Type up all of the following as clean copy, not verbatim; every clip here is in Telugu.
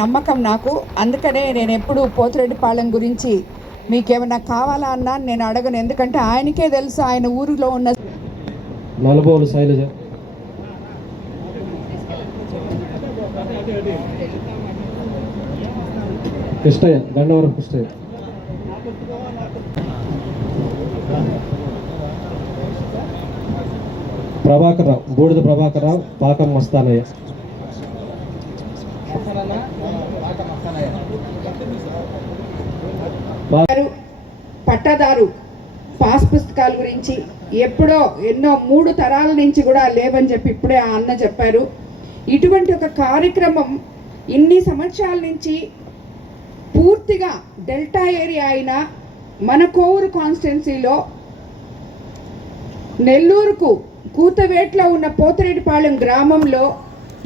నమ్మకం నాకు. అందుకనే నేను ఎప్పుడు పోతిరెడ్డిపాళెం గురించి మీకేమైనా కావాలా అన్నా నేను అడగను, ఎందుకంటే ఆయనకే తెలుసు ఆయన ఊరిలో ఉన్న. నలుబోలు శైలజ, కృష్ణయ్య, గన్నవరం కృష్ణయ్య, ప్రభాకర్ రావు, బూడిద ప్రభాకర్ రావు, పాకం మస్తానయ్య. పట్టాదారు పాస్ పుస్తకాల గురించి ఎప్పుడో ఎన్నో 3 తరాల నుంచి కూడా లేవని చెప్పి ఇప్పుడే ఆ అన్న చెప్పారు. ఇటువంటి ఒక కార్యక్రమం ఇన్ని సంవత్సరాల నుంచి పూర్తిగా డెల్టా ఏరియా అయిన మన కోవూరు కాన్స్టిట్యున్సీలో నెల్లూరుకు కూతవేట్లో ఉన్న పోతిరెడ్డిపాళెం గ్రామంలో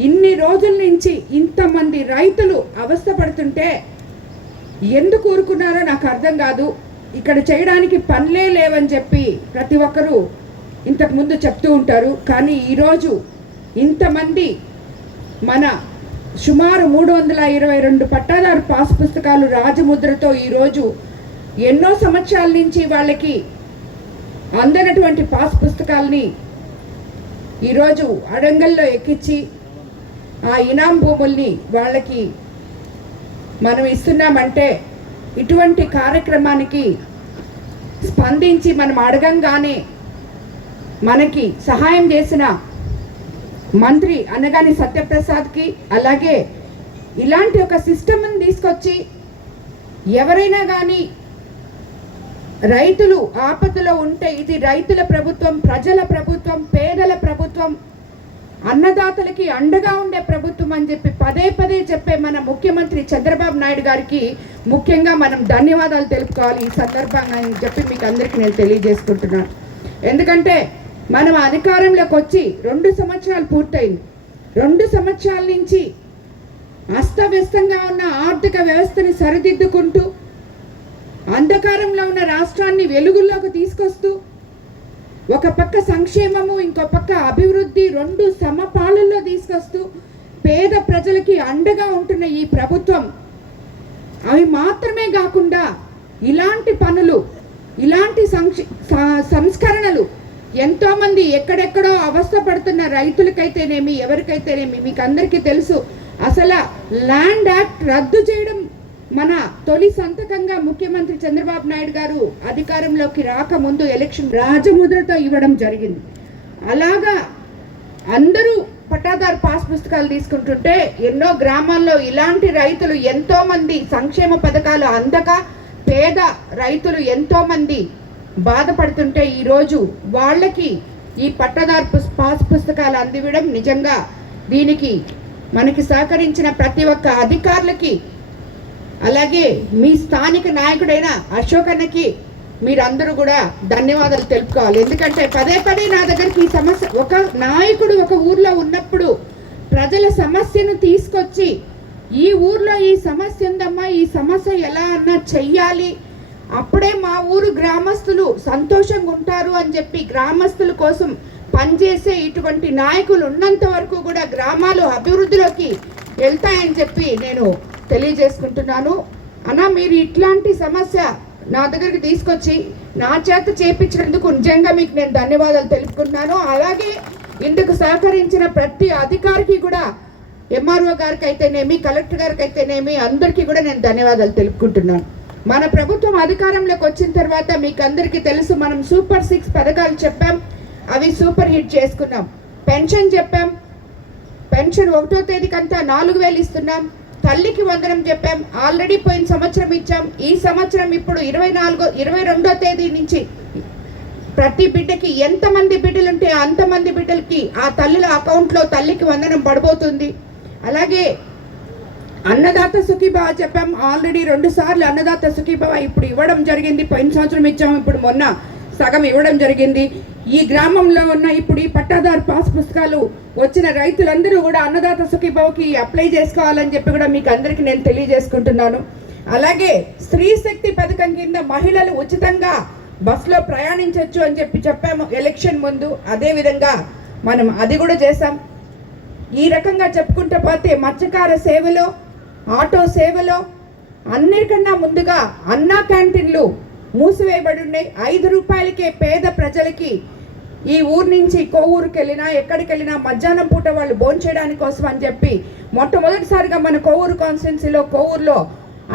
ఇన్ని రోజుల నుంచి ఇంతమంది రైతులు అవస్థపడుతుంటే ఎందుకు ఊరుకున్నారో నాకు అర్థం కాదు. ఇక్కడ చేయడానికి పనులే లేవని చెప్పి ప్రతి ఒక్కరూ ఇంతకుముందు చెప్తూ ఉంటారు. కానీ ఈరోజు ఇంతమంది మన సుమారు 322 పట్టాదారు పాస్ పుస్తకాలు రాజముద్రతో ఈరోజు ఎన్నో సంవత్సరాల నుంచి వాళ్ళకి అందనటువంటి పాస్ పుస్తకాలని ఈరోజు అడంగల్లో ఎక్కించి ఆ ఇనాం భూముల్ని వాళ్ళకి మనం ఇస్తున్నామంటే, ఇటువంటి కార్యక్రమానికి స్పందించి మనం అడగంగానే మనకి సహాయం చేసిన మంత్రి అనగాని సత్యప్రసాద్కి, అలాగే ఇలాంటి ఒక సిస్టమ్ని తీసుకొచ్చి ఎవరైనా కానీ రైతులు ఆపదలో ఉంటే ఇది రైతుల ప్రభుత్వం, ప్రజల ప్రభుత్వం, పేదల ప్రభుత్వం, అన్నదాతలకి అండగా ఉండే ప్రభుత్వం అని చెప్పి పదే పదే చెప్పే మన ముఖ్యమంత్రి చంద్రబాబు నాయుడు గారికి ముఖ్యంగా మనం ధన్యవాదాలు తెలుపుకోవాలి ఈ సందర్భంగా అని చెప్పి మీకు అందరికీ నేను తెలియజేసుకుంటున్నాను. ఎందుకంటే మనం అధికారంలోకి వచ్చి 2 సంవత్సరాలు పూర్తయింది. 2 సంవత్సరాల నుంచి అస్తవ్యస్తంగా ఉన్న ఆర్థిక వ్యవస్థని సరిదిద్దుకుంటూ అంధకారంలో ఉన్న రాష్ట్రాన్ని వెలుగుల్లోకి తీసుకొస్తూ ఒక పక్క సంక్షేమము, ఇంకో పక్క అభివృద్ధి 2 సమపాళల్లో తీసుకొస్తూ పేద ప్రజలకి అండగా ఉంటున్న ఈ ప్రభుత్వం అవి మాత్రమే కాకుండా ఇలాంటి పనులు, ఇలాంటి సంస్కరణలు ఎంతోమంది ఎక్కడెక్కడో అవస్థపడుతున్న రైతులకైతేనేమి ఎవరికైతేనేమి మీకు అందరికీ తెలుసు. అసలు ల్యాండ్ యాక్ట్ రద్దు చేయడం మన తొలి సంతకంగా ముఖ్యమంత్రి చంద్రబాబు నాయుడు గారు అధికారంలోకి రాకముందు ఎలక్షన్ రాజముద్రతో ఇవ్వడం జరిగింది. అలాగా అందరూ పట్టాదారు పాస్ పుస్తకాలు తీసుకుంటుంటే ఎన్నో గ్రామాల్లో ఇలాంటి రైతులు ఎంతో మంది సంక్షేమ పథకాలు అందక పేద రైతులు ఎంతో మంది బాధపడుతుంటే ఈరోజు వాళ్ళకి ఈ పట్టాదారు పాస్ పుస్తకాలు అందివ్వడం నిజంగా దీనికి మనకి సహకరించిన ప్రతి ఒక్క అధికారులకి, అలాగే మీ స్థానిక నాయకుడైన అశోక్ అన్నకి మీరందరూ కూడా ధన్యవాదాలు తెలుపుకోవాలి. ఎందుకంటే పదే పదే నా దగ్గరికి ఈ సమస్య, ఒక నాయకుడు ఒక ఊర్లో ఉన్నప్పుడు ప్రజల సమస్యను తీసుకొచ్చి ఈ ఊర్లో ఈ సమస్య ఉందమ్మా, ఈ సమస్య ఎలా అన్నా చెయ్యాలి, అప్పుడే మా ఊరు గ్రామస్తులు సంతోషంగా ఉంటారు అని చెప్పి గ్రామస్తుల కోసం పనిచేసే ఇటువంటి నాయకులు ఉన్నంత వరకు కూడా గ్రామాలు అభివృద్ధిలోకి వెళ్తాయని చెప్పి నేను తెలియజేసుకుంటున్నాను. అన్నా మీరు ఇట్లాంటి సమస్య నా దగ్గరికి తీసుకొచ్చి నా చేత చేపించినందుకు నిజంగా మీకు నేను ధన్యవాదాలు తెలుపుకుంటున్నాను. అలాగే ఇందుకు సహకరించిన ప్రతి అధికారికి కూడా, ఎంఆర్ఓ గారికి అయితేనేమి, కలెక్టర్ గారికి అయితేనేమి, అందరికీ కూడా నేను ధన్యవాదాలు తెలుపుకుంటున్నాను. మన ప్రభుత్వం అధికారంలోకి వచ్చిన తర్వాత మీకు అందరికీ తెలుసు, మనం సూపర్ 6 పథకాలు చెప్పాం, అవి సూపర్ హిట్ చేసుకున్నాం. పెన్షన్ చెప్పాం, పెన్షన్ 1వ తేదీకంతా 4000 ఇస్తున్నాం. తల్లికి వందనం చెప్పాం, ఆల్రెడీ పోయిన సంవత్సరం ఇచ్చాం. ఈ సంవత్సరం ఇప్పుడు 22వ తేదీ నుంచి ప్రతి బిడ్డకి ఎంతమంది బిడ్డలు ఉంటే అంతమంది బిడ్డలకి ఆ తల్లుల అకౌంట్లో తల్లికి వందనం పడబోతుంది. అలాగే అన్నదాత సుఖీభవ చెప్పాం, ఆల్రెడీ 2 సార్లు అన్నదాత సుఖీభవ ఇప్పుడు ఇవ్వడం జరిగింది. పోయిన సంవత్సరం ఇచ్చాం, ఇప్పుడు మొన్న సగం ఇవ్వడం జరిగింది. ఈ గ్రామంలో ఉన్న ఇప్పుడు ఈ పట్టాదారు పాస్ పుస్తకాలు వచ్చిన రైతులందరూ కూడా అన్నదాత సుఖీభవకి అప్లై చేసుకోవాలని చెప్పి కూడా మీకు అందరికీ నేను తెలియజేసుకుంటున్నాను. అలాగే స్త్రీ శక్తి పథకం కింద మహిళలు ఉచితంగా బస్సులో ప్రయాణించవచ్చు అని చెప్పి చెప్పాము ఎలక్షన్ ముందు. అదేవిధంగా మనం అది కూడా చేసాం. ఈ రకంగా చెప్పుకుంటూ పోతే మత్స్యకార సేవలో ఆటో సేవలో అన్నిటికన్నా ముందుగా అన్నా క్యాంటీన్లు మూసివేయబడి ఉన్నాయి. 5 రూపాయలకే పేద ప్రజలకి ఈ ఊరు నుంచి కోవూరుకి వెళ్ళినా ఎక్కడికి వెళ్ళినా మధ్యాహ్నం పూట వాళ్ళు భోంచేయడానికి కోసం అని చెప్పి మొట్టమొదటిసారిగా మన కోవూరు కాన్స్టిట్యున్సీలో కోవూరులో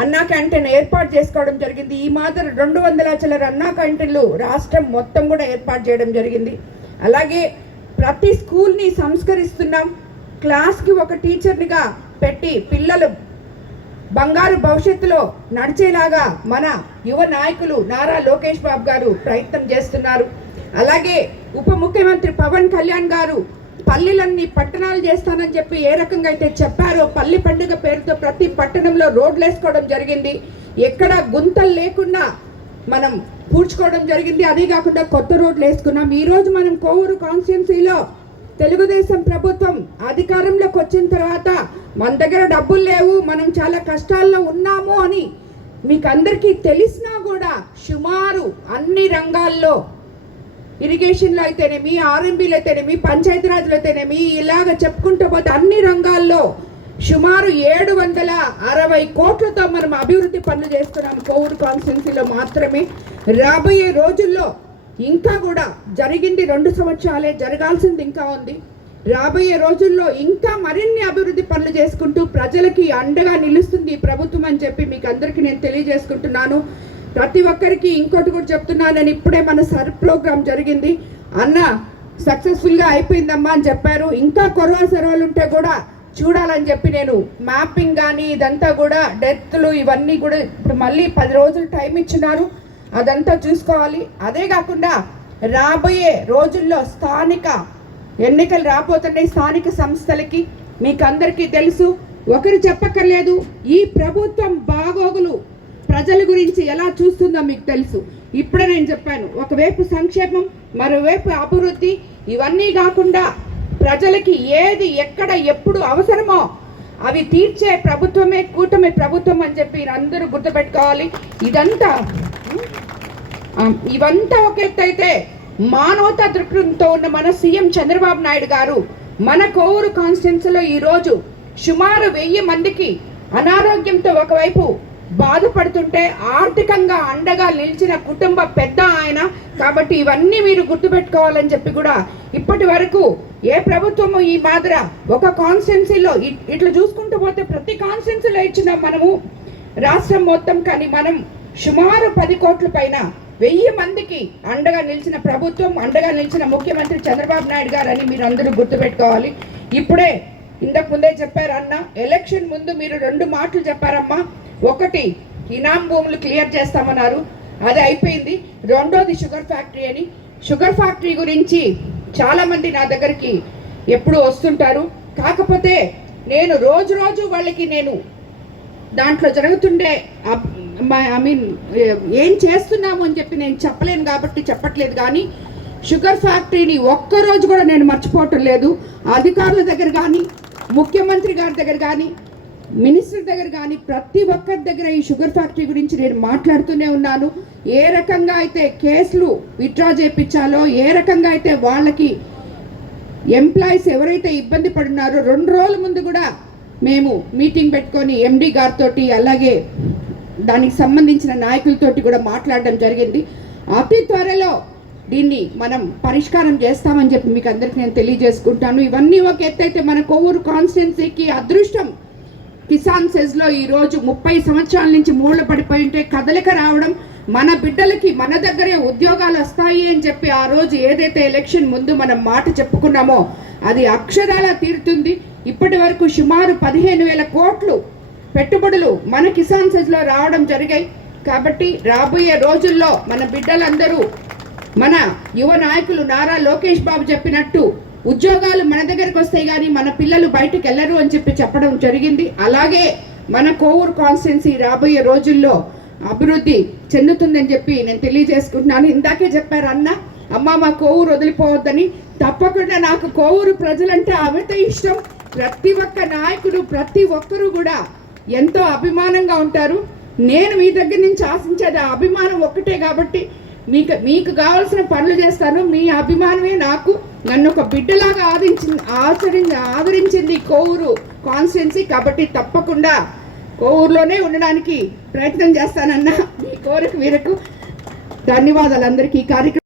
అన్నా క్యాంటీన్ ఏర్పాటు చేసుకోవడం జరిగింది. ఈ మాదిరి 200 చిల్లర అన్నా క్యాంటీన్లు రాష్ట్రం మొత్తం కూడా ఏర్పాటు చేయడం జరిగింది. అలాగే ప్రతి స్కూల్ని సంస్కరిస్తున్నాం. క్లాస్కి ఒక టీచర్నిగా పెట్టి పిల్లలు బంగారు భవిష్యత్తులో నడిచేలాగా మన యువ నాయకులు నారా లోకేష్ బాబు గారు ప్రయత్నం చేస్తున్నారు. అలాగే ఉప ముఖ్యమంత్రి పవన్ కళ్యాణ్ గారు పల్లెలన్నీ పట్టణాలు చేస్తానని చెప్పి ఏ రకంగా అయితే చెప్పారో పల్లి పండుగ పేరుతో ప్రతి పట్టణంలో రోడ్లు వేసుకోవడం జరిగింది. ఎక్కడ గుంతలు లేకుండా మనం పూడ్చుకోవడం జరిగింది. అదే కాకుండా కొత్త రోడ్లు వేసుకున్నాం. ఈరోజు మనం కోవూరు కాన్స్టిట్యున్సీలో తెలుగుదేశం ప్రభుత్వం అధికారంలోకి వచ్చిన తర్వాత మన దగ్గర డబ్బులు లేవు, మనం చాలా కష్టాల్లో ఉన్నాము అని మీకు అందరికీ తెలిసినా కూడా సుమారు అన్ని రంగాల్లో ఇరిగేషన్లో అయితేనేమి, ఆర్ఎంబీలు అయితేనేమి, పంచాయతీరాజ్లు అయితేనేమి, ఇలాగ చెప్పుకుంటూ పోతే అన్ని రంగాల్లో సుమారు 760 కోట్లతో మనం అభివృద్ధి పనులు చేస్తున్నాం కోవూరు కాన్స్టిట్యున్సీలో మాత్రమే. రాబోయే రోజుల్లో ఇంకా కూడా జరిగింది 2 సంవత్సరాలే, జరగాల్సింది ఇంకా ఉంది. రాబోయే రోజుల్లో ఇంకా మరిన్ని అభివృద్ధి పనులు చేసుకుంటూ ప్రజలకి అండగా నిలుస్తుంది ఈ ప్రభుత్వం అని చెప్పి మీకు అందరికీ నేను తెలియజేసుకుంటున్నాను. ప్రతి ఒక్కరికి ఇంకోటి కూడా చెప్తున్నాను. నేను ఇప్పుడే మన సర్ ప్రోగ్రామ్ జరిగింది, అన్న సక్సెస్ఫుల్గా అయిపోయిందమ్మా అని చెప్పారు. ఇంకా కొరవ సెరవలు ఉంటే కూడా చూడాలని చెప్పి నేను మ్యాపింగ్ కానీ ఇదంతా కూడా డెత్లు ఇవన్నీ కూడా ఇప్పుడు మళ్ళీ 10 రోజులు టైం ఇచ్చినారు, అదంతా చూసుకోవాలి. అదే కాకుండా రాబోయే రోజుల్లో స్థానిక ఎన్నికలు రాబోతున్నాయి. స్థానిక సంస్థలకి మీకు అందరికీ తెలుసు, ఒకరు చెప్పక్కర్లేదు, ఈ ప్రభుత్వం బాగోగులు ప్రజల గురించి ఎలా చూస్తుందో మీకు తెలుసు. ఇప్పుడే నేను చెప్పాను, ఒకవైపు సంక్షేమం, మరోవైపు అభివృద్ధి. ఇవన్నీ కాకుండా ప్రజలకి ఏది ఎక్కడ ఎప్పుడు అవసరమో అవి తీర్చే ప్రభుత్వమే కూటమి ప్రభుత్వం అని చెప్పి అందరూ గుర్తుపెట్టుకోవాలి. ఇవంతా ఒక ఎత్తు అయితే మానవతా దృక్పథంతో ఉన్న మన సీఎం చంద్రబాబు నాయుడు గారు మన కోవూరు కాన్స్టిట్యున్సీలో ఈరోజు సుమారు 1000 మందికి అనారోగ్యంతో ఒకవైపు బాధపడుతుంటే ఆర్థికంగా అండగా నిలిచిన కుటుంబ పెద్ద ఆయన. కాబట్టి ఇవన్నీ మీరు గుర్తుపెట్టుకోవాలని చెప్పి కూడా ఇప్పటి వరకు ఏ ప్రభుత్వము ఈ మాదిర ఒక కాన్స్టిట్యున్సీలో ఇట్లా చూసుకుంటూ పోతే ప్రతి కాన్స్టిట్యున్సీలో ఇచ్చిన మనము రాష్ట్రం మొత్తం, కానీ మనం సుమారు 10 కోట్ల పైన 1000 మందికి అండగా నిలిచిన ప్రభుత్వం, అండగా నిలిచిన ముఖ్యమంత్రి చంద్రబాబు నాయుడు గారు అని మీరు అందరూ గుర్తుపెట్టుకోవాలి. ఇప్పుడే ఇంతకు ముందే చెప్పారు అన్న, ఎలక్షన్ ముందు మీరు 2 మాటలు చెప్పారమ్మా. ఒకటి ఇనాం భూములు క్లియర్ చేస్తామన్నారు, అది అయిపోయింది. రెండోది షుగర్ ఫ్యాక్టరీ అని. షుగర్ ఫ్యాక్టరీ గురించి చాలామంది నా దగ్గరికి ఎప్పుడు వస్తుంటారు. కాకపోతే నేను రోజు వాళ్ళకి నేను దాంట్లో జరుగుతుండే ఏం చేస్తున్నాము అని చెప్పి నేను చెప్పలేను కాబట్టి చెప్పట్లేదు. కానీ షుగర్ ఫ్యాక్టరీని ఒక్కరోజు కూడా నేను మర్చిపోవటం లేదు. అధికారుల దగ్గర కానీ, ముఖ్యమంత్రి గారి దగ్గర కానీ, మినిస్టర్ దగ్గర కానీ ప్రతి ఒక్కరి దగ్గర ఈ షుగర్ ఫ్యాక్టరీ గురించి నేను మాట్లాడుతూనే ఉన్నాను. ఏ రకంగా అయితే కేసులు విత్డ్రా చేయించాలో, ఏ రకంగా అయితే వాళ్ళకి ఎంప్లాయీస్ ఎవరైతే ఇబ్బంది పడున్నారో 2 రోజుల ముందు కూడా మేము మీటింగ్ పెట్టుకొని ఎండి గారితో అలాగే దానికి సంబంధించిన నాయకులతోటి కూడా మాట్లాడడం జరిగింది. అతి త్వరలో దీన్ని మనం పరిష్కారం చేస్తామని చెప్పి మీకు అందరికీ నేను తెలియజేసుకుంటాను. ఇవన్నీ ఒక ఎత్తైతే మన కోవూరు కాన్స్టిట్యున్సీకి అదృష్టం కిసాన్ సెజ్లో ఈరోజు 30 సంవత్సరాల నుంచి మూల పడిపోయి ఉంటే కదలిక రావడం, మన బిడ్డలకి మన దగ్గరే ఉద్యోగాలు వస్తాయి అని చెప్పి ఆ రోజు ఏదైతే ఎలక్షన్ ముందు మనం మాట చెప్పుకున్నామో అది అక్షరాలా తీరుతుంది. ఇప్పటి వరకు సుమారు 15,000 కోట్లు పెట్టుబడులు మన కిసాన్ సెజ్లో రావడం జరిగాయి. కాబట్టి రాబోయే రోజుల్లో మన బిడ్డలందరూ, మన యువ నాయకులు నారా లోకేష్ బాబు చెప్పినట్టు ఉద్యోగాలు మన దగ్గరకు వస్తాయి కానీ మన పిల్లలు బయటకు వెళ్ళరు అని చెప్పి చెప్పడం జరిగింది. అలాగే మన కోవూరు కాన్స్టిట్యున్సీ రాబోయే రోజుల్లో అభివృద్ధి చెందుతుందని చెప్పి నేను తెలియజేసుకుంటున్నాను. ఇందాకే చెప్పారు అమ్మ మా కోవూరు వదిలిపోవద్దని. తప్పకుండా నాకు కోవూరు ప్రజలంటే అమిత ఇష్టం. ప్రతి ఒక్క నాయకుడు, ప్రతి ఒక్కరూ కూడా ఎంతో అభిమానంగా ఉంటారు. నేను మీ దగ్గర నుంచి ఆశించేది ఆ అభిమానం ఒక్కటే. కాబట్టి మీకు కావాల్సిన పనులు చేస్తాను. మీ అభిమానమే నాకు నన్ను ఒక బిడ్డలాగా ఆదరించింది కోవూరు కాన్స్టిట్యున్సీ. కాబట్టి తప్పకుండా కోవూరులోనే ఉండడానికి ప్రయత్నం చేస్తానన్న మీ కోరిక మేరకు ధన్యవాదాలు అందరికీ. ఈ కార్యక్రమం